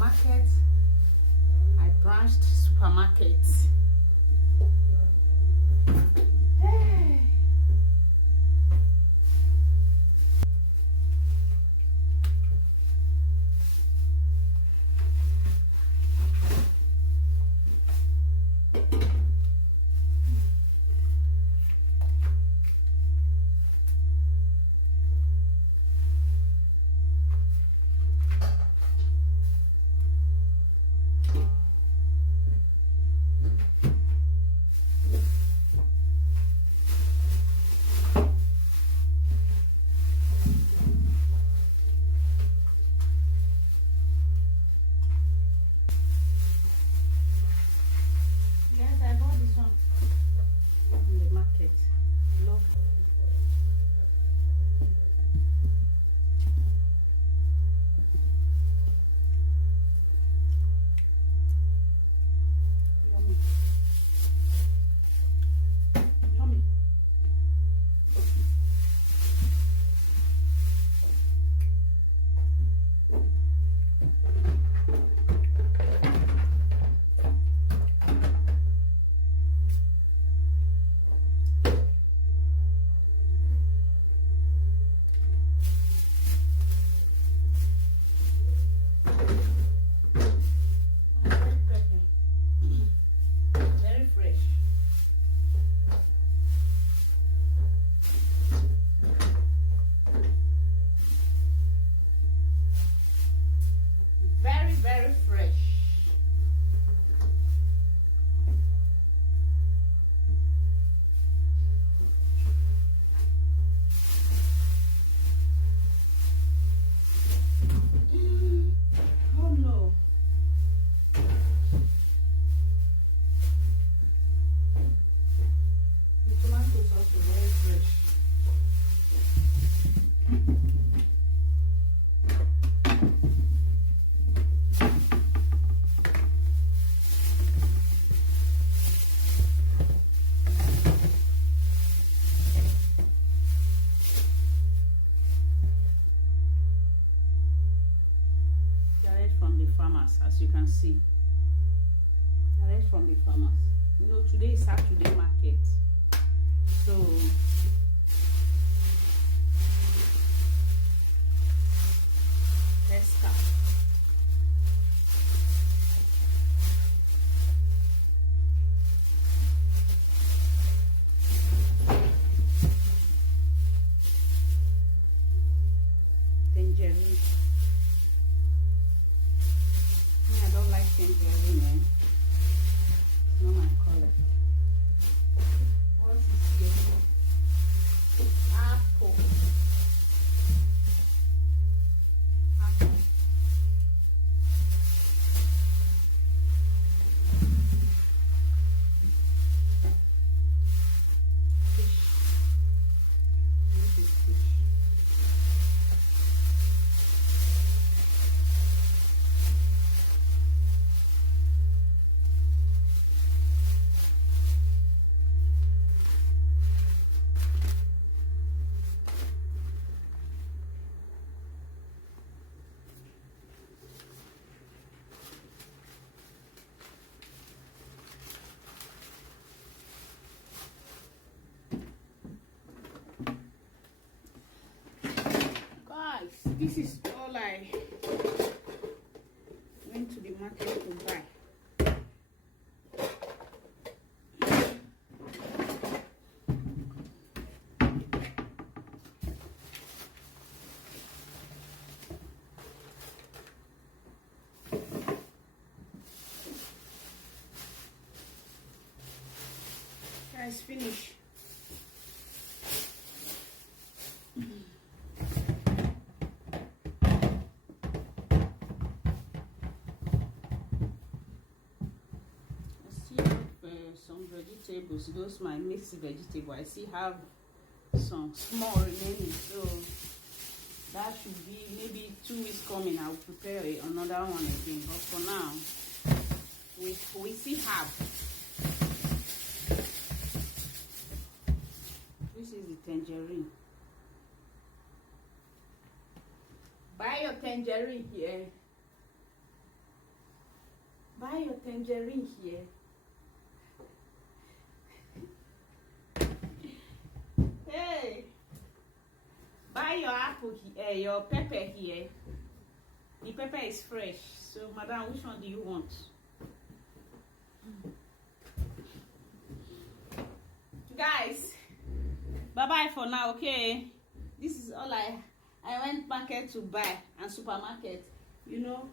supermarket. I branched supermarket. Hey. Yes, I bought this one in the market. I love yummy. Yummy. Very pepper. Very fresh. Very, very fresh. Oh no. The tomato is also very fresh. Direct from the farmers, as you can see. Direct from the farmers. You know, today is Saturday market. So let's start. Tangerine. Me, I don't like tangerine, eh? It's not my color. What is here? Apple. Apple. Fish. This is fish. Guys, this is all I went to the market to buy. Guys, finish. Some vegetables, those my mixed vegetable. I still have some small remaining, so that should be maybe 2 weeks coming. I'll prepare another one again, but for now we still have. This is the tangerine. Buy your tangerine here. Buy your tangerine here. Hey, buy your apple here, your pepper here. The pepper is fresh. So, madam, which one do you want? Guys, bye bye for now. Okay, this is all I went market to buy, and supermarket. You know,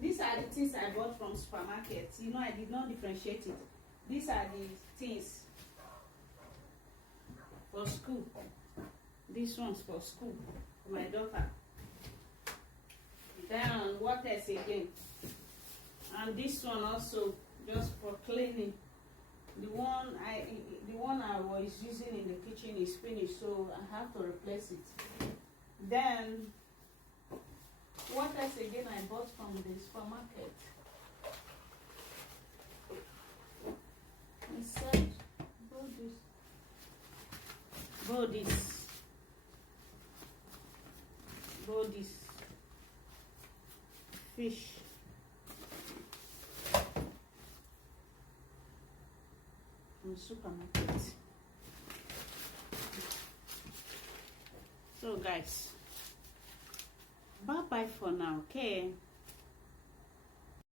these are the things I bought from supermarket. You know, I did not differentiate it. These are the things for school. This one's for school for my daughter. Then what else again? And this one also just for cleaning. The one I was using in the kitchen is finished, so I have to replace it. Then what else again I bought from the supermarket? I said bodies, fish. From supermarket. So guys, bye bye for now. Okay.